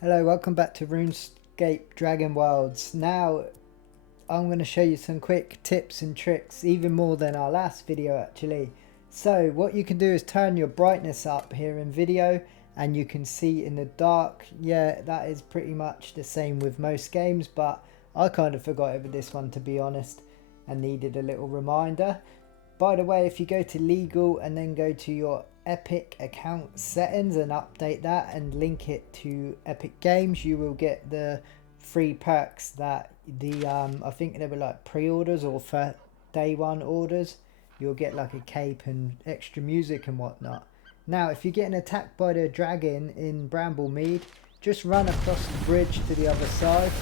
Hello, welcome back to RuneScape Dragonwilds. Now I'm going to show you some quick tips and tricks, even more than our last video actually. So what you can do is turn your brightness up here in video and you can see in the dark. Yeah, that is pretty much the same with most games, but I kind of forgot it with this one, to be honest, and needed a little reminder. By the way, if you go to legal and then go to your Epic account settings and update that and link it to Epic Games, you will get the free perks that I think they were like pre-orders or for day one orders. You'll get like a cape and extra music and whatnot. Now if you're getting attacked by the dragon in Bramblemead, just run across the bridge to the other side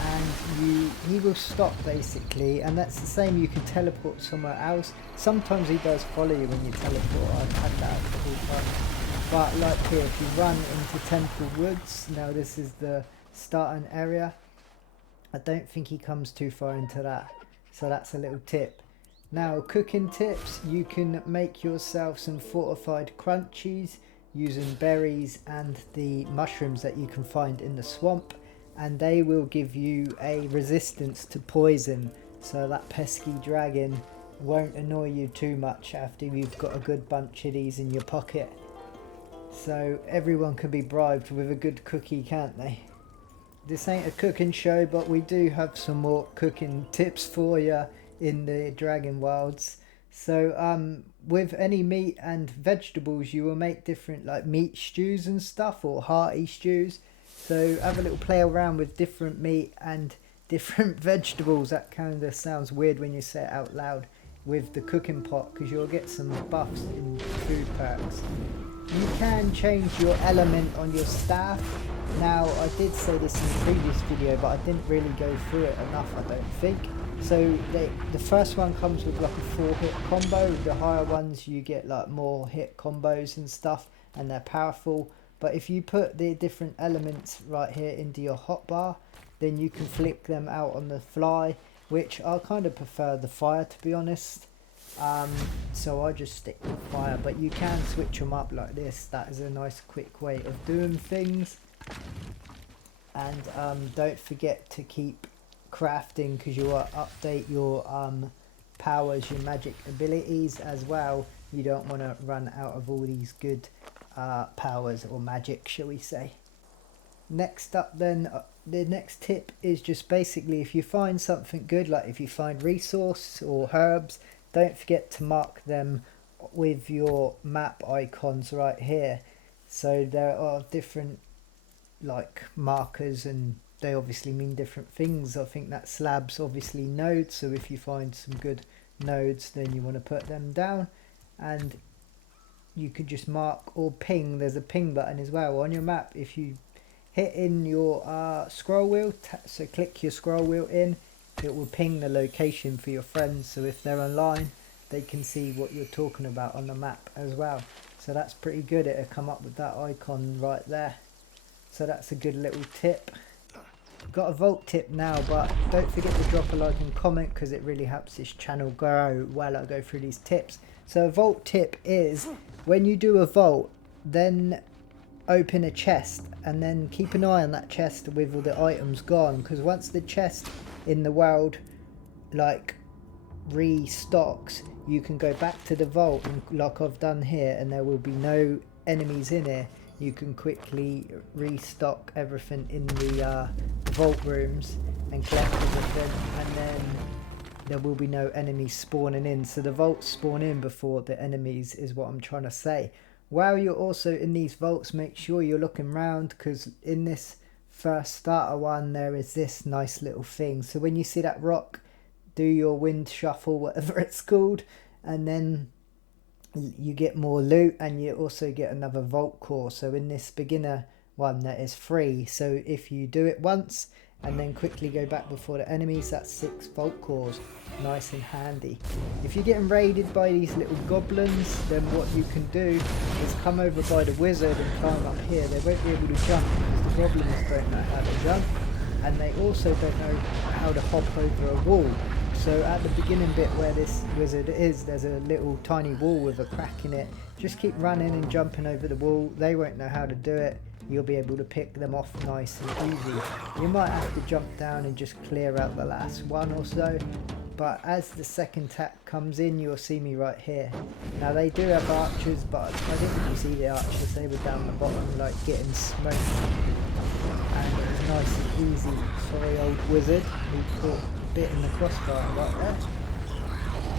and he will stop basically, and that's the same. You can teleport somewhere else. Sometimes he does follow you when you teleport. I've had that a couple of times. But like here, if you run into Temple Woods, now this is the starting area, I don't think he comes too far into that, so that's a little tip. Now cooking tips, you can make yourself some fortified crunchies using berries and the mushrooms that you can find in the swamp, and they will give you a resistance to poison, so that pesky dragon won't annoy you too much after you've got a good bunch of these in your pocket. So everyone can be bribed with a good cookie, can't they? This ain't a cooking show, but we do have some more cooking tips for you in the Dragonwilds. So with any meat and vegetables, you will make different like meat stews and stuff, or hearty stews. So have a little play around with different meat and different vegetables. That kind of sounds weird when you say it out loud, with the cooking pot, because you'll get some buffs in food perks. You can change your element on your staff. Now I did say this in the previous video, but I didn't really go through it enough, I don't think. So the first one comes with like a 4-hit combo. The higher ones you get like more hit combos and stuff, and they're powerful. But if you put the different elements right here into your hotbar, then you can flick them out on the fly, which I kind of prefer the fire, to be honest. So I just stick with fire, but you can switch them up like this. That is a nice quick way of doing things. And don't forget to keep crafting, because you will update your powers, your magic abilities as well. You don't want to run out of all these good powers or magic, shall we say. Next up then, the next tip is just basically, if you find something good, like if you find resource or herbs, don't forget to mark them with your map icons right here. So there are different like markers, and they obviously mean different things. I think that slab's obviously nodes, so if you find some good nodes, then you want to put them down. And you could just mark or ping. There's a ping button as well on your map. If you hit in your scroll wheel, so click your scroll wheel in, it will ping the location for your friends, so if they're online they can see what you're talking about on the map as well. So that's pretty good. It'll come up with that icon right there. So that's a good little tip. Got a vault tip now, but don't forget to drop a like and comment, because it really helps this channel grow while I go through these tips. So a vault tip is, when you do a vault, then open a chest and then keep an eye on that chest with all the items gone, because once the chest in the world like restocks, you can go back to the vault, and like I've done here, and there will be no enemies in here. You can quickly restock everything in the vault rooms and collect everything, and then there will be no enemies spawning in. So the vaults spawn in before the enemies, is what I'm trying to say. While you're also in these vaults, make sure you're looking around, because in this first starter one there is this nice little thing. So when you see that rock, do your wind shuffle, whatever it's called, and then you get more loot, and you also get another vault core. So in this beginner one, that is free. So if you do it once and then quickly go back before the enemies, that's 6 vault cores. Nice and handy. If you're getting raided by these little goblins, then what you can do is come over by the wizard and climb up here. They won't be able to jump, because the goblins don't know how to jump, and they also don't know how to hop over a wall. So at the beginning bit where this wizard is, there's a little tiny wall with a crack in it. Just keep running and jumping over the wall. They won't know how to do it, you'll be able to pick them off nice and easy. You might have to jump down and just clear out the last one or so, but as the second tack comes in, you'll see me right here. Now they do have archers, but I didn't see the archers, they were down the bottom like getting smoked. And it was nice and easy. Sorry old wizard, who caught a bit in the crossbar right there.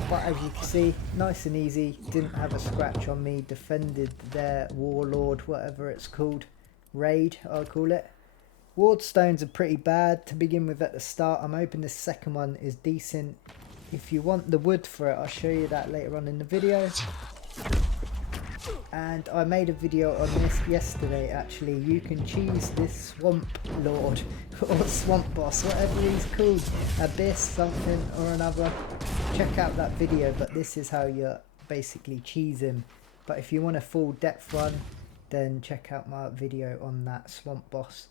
But as you can see, nice and easy, didn't have a scratch on me, defended their warlord, whatever it's called, raid I'll call it. Ward stones are pretty bad to begin with at the start. I'm hoping the second one is decent. If you want the wood for it, I'll show you that later on in the video. And I made a video on this yesterday actually. You can cheese this swamp lord or swamp boss, whatever he's called, BIS something or another. Check out that video, but this is how you basically cheese him. But if you want a full depth one, then check out my video on that swamp boss.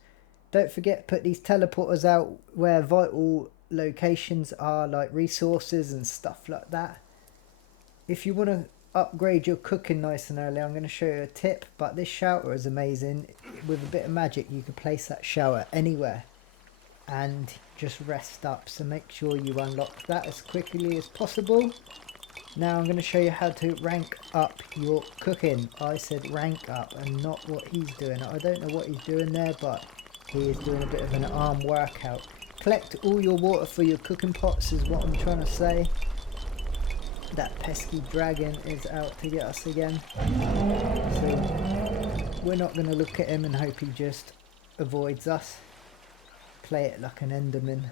Don't forget, put these teleporters out where vital locations are, like resources and stuff like that. If you want to upgrade your cooking nice and early, I'm going to show you a tip, but this shower is amazing. With a bit of magic you can place that shower anywhere and just rest up, so make sure you unlock that as quickly as possible. Now I'm going to show you how to rank up your cooking. I said rank up and not what he's doing. I don't know what he's doing there, but he is doing a bit of an arm workout. Collect all your water for your cooking pots is what I'm trying to say. That pesky dragon is out to get us again. So we're not going to look at him and hope he just avoids us. Play it like an Enderman.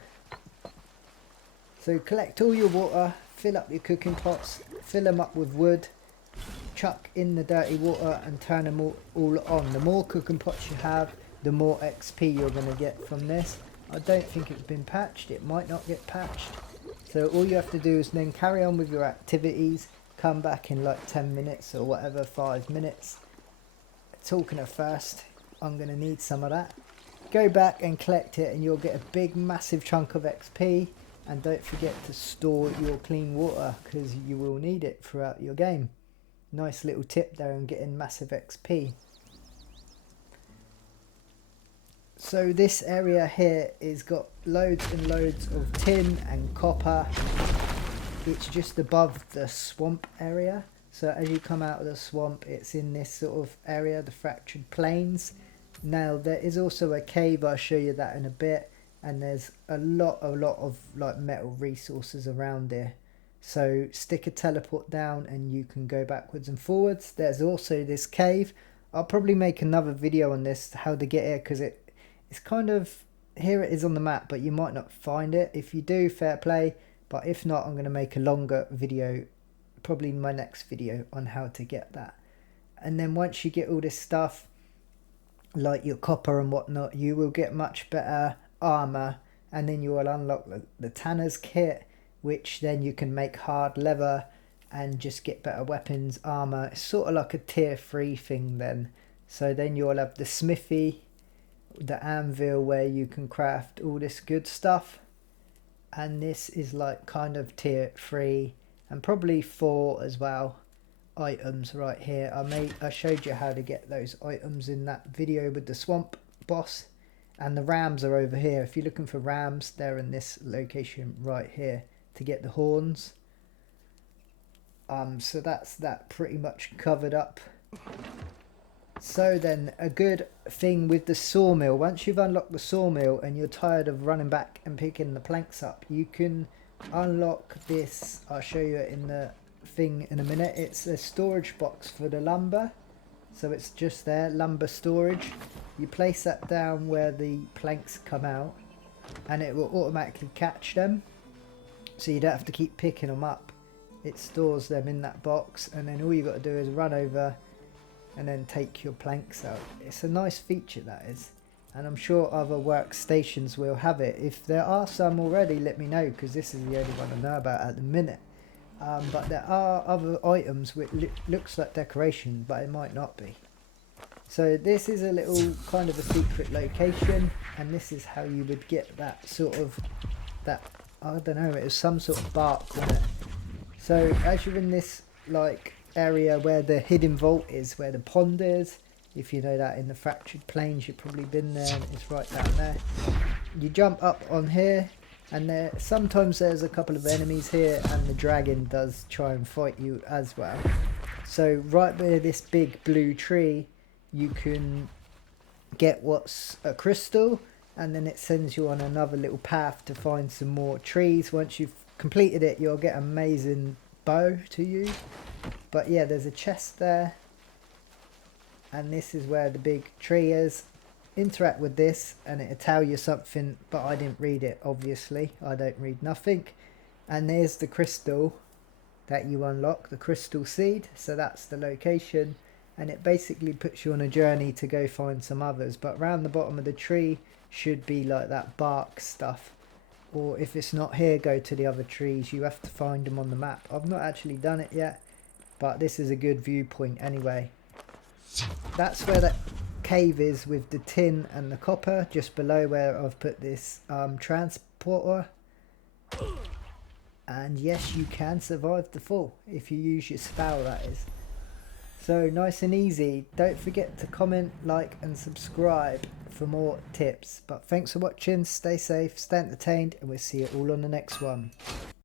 So collect all your water, fill up your cooking pots, fill them up with wood, chuck in the dirty water and turn them all on. The more cooking pots you have, the more XP you're going to get from this. I don't think it's been patched, it might not get patched. So all you have to do is then carry on with your activities, come back in like 10 minutes or whatever, 5 minutes. Talking of first, I'm going to need some of that. Go back and collect it and you'll get a big massive chunk of XP. And don't forget to store your clean water because you will need it throughout your game. Nice little tip there on getting massive XP. So this area here is got loads and loads of tin and copper. It's just above the swamp area. So as you come out of the swamp, it's in this sort of area, the fractured plains. Now there is also a cave, I'll show you that in a bit. And there's a lot of like metal resources around here. So stick a teleport down and you can go backwards and forwards. There's also this cave. I'll probably make another video on this, how to get here, because it's kind of, here it is on the map, but you might not find it. If you do, fair play, but if not, I'm going to make a longer video, probably my next video, on how to get that. And then once you get all this stuff, like your copper and whatnot, you will get much better armor, and then you will unlock the Tanner's kit, which then you can make hard leather and just get better weapons, armor. It's sort of like a tier 3 thing then. So then you'll have the smithy, the anvil where you can craft all this good stuff, and this is like kind of tier 3 and probably 4 as well items right here. I showed you how to get those items in that video with the swamp boss, and the rams are over here. If you're looking for rams, they're in this location right here to get the horns. So that's that pretty much covered up. So then a good thing with the sawmill, once you've unlocked the sawmill and you're tired of running back and picking the planks up, you can unlock this. I'll show you it in the thing in a minute. It's a storage box for the lumber. So it's just there, lumber storage. You place that down where the planks come out and it will automatically catch them. So you don't have to keep picking them up. It stores them in that box, and then all you got to do is run over and then take your planks out. It's a nice feature, that is, and I'm sure other workstations will have it. If there are some already, let me know, because this is the only one I know about at the minute. But there are other items which looks like decoration, but it might not be. So this is a little kind of a secret location, and this is how you would get that sort of, that, I don't know, it was some sort of bark, wasn't it? So as you're in this like area where the hidden vault is, where the pond is, If you know that in the fractured plains, you've probably been there, and it's right down there. You jump up on here, and sometimes there's a couple of enemies here, and the dragon does try and fight you as well. So right where this big blue tree, you can get what's a crystal, and then it sends you on another little path to find some more trees. Once you've completed it, you'll get an amazing bow to use. But yeah, there's a chest there, and this is where the big tree is. Interact with this and it'll tell you something, but I didn't read it, obviously. I don't read nothing. And there's the crystal that you unlock, the crystal seed. So that's the location, and it basically puts you on a journey to go find some others. But around the bottom of the tree should be like that bark stuff, or if it's not here, go to the other trees. You have to find them on the map. I've not actually done it yet, but this is a good viewpoint anyway. That's where that cave is with the tin and the copper, just below where I've put this transporter. And yes, you can survive the fall if you use your spell, that is. So nice and easy. Don't forget to comment, like and subscribe for more tips. But thanks for watching, stay safe, stay entertained, and we'll see you all on the next one.